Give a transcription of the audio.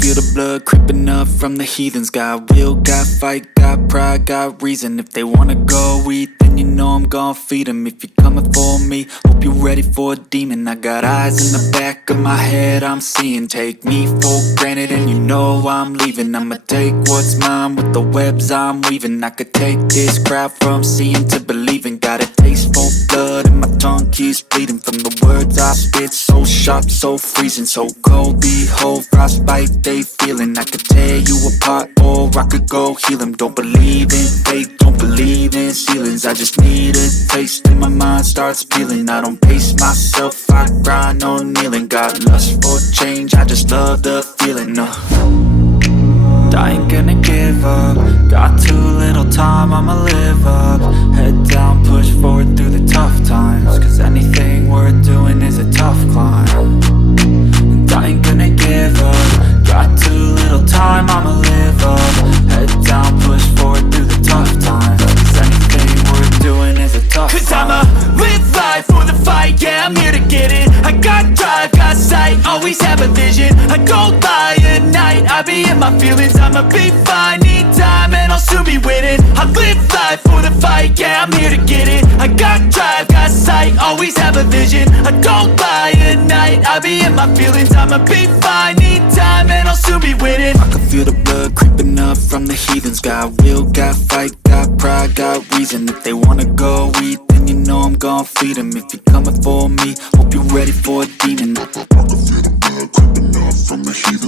feel the blood creeping up from the heathens. Got will, got fight, got pride, got reason. If they wanna go eat, then you know I'm gon' feed them. If you're coming for me, hope you're ready for a demon. I got eyes in the back of my head, I'm seeing. Take me for granted and you know I'm leaving. I'ma take what's mine with the webs I'm weaving. I could take this crowd from seeing to believing. Got a taste for blood and my tongue keeps bleeding from the words I spit. So sharp, so freezing, so cold. Behold, frostbite they feeling. I could tear you apart or I could go heal them. Don't believe in fate, don't believe in ceilings. I just need a taste and my mind starts peeling. I don't pace myself, I grind on kneeling. Got lust for change, I just love the feeling. I ain't gonna give up. Got too little time, I'ma live up. Head down, push forward through the tough times. Cause anything worth doing is a tough climb. And I ain't gonna give up. Got too little time, I'ma live up. Head down, push forward through the tough times. Cause anything worth doing is a tough climb. Cause I'ma live life for the fight, yeah, I'm here to get it. I got drive, got sight, always have a vision. I go by at night, I be in my feelings. I'ma be fine, need time and I'll soon be winning. I live life for the fight, yeah, I'm here to get it. I got drive, got sight, always have a vision. I go by at night, I be in my feelings. I'ma be fine, need time and I'll soon be winning. I can feel the blood creeping up from the heathens. Got will, got fight, got pride, got reason. If they wanna go eat, then you know I'm gon' feed them. If you're coming for me, hope you're ready for a demon. I can feel the blood creeping up from the heathens.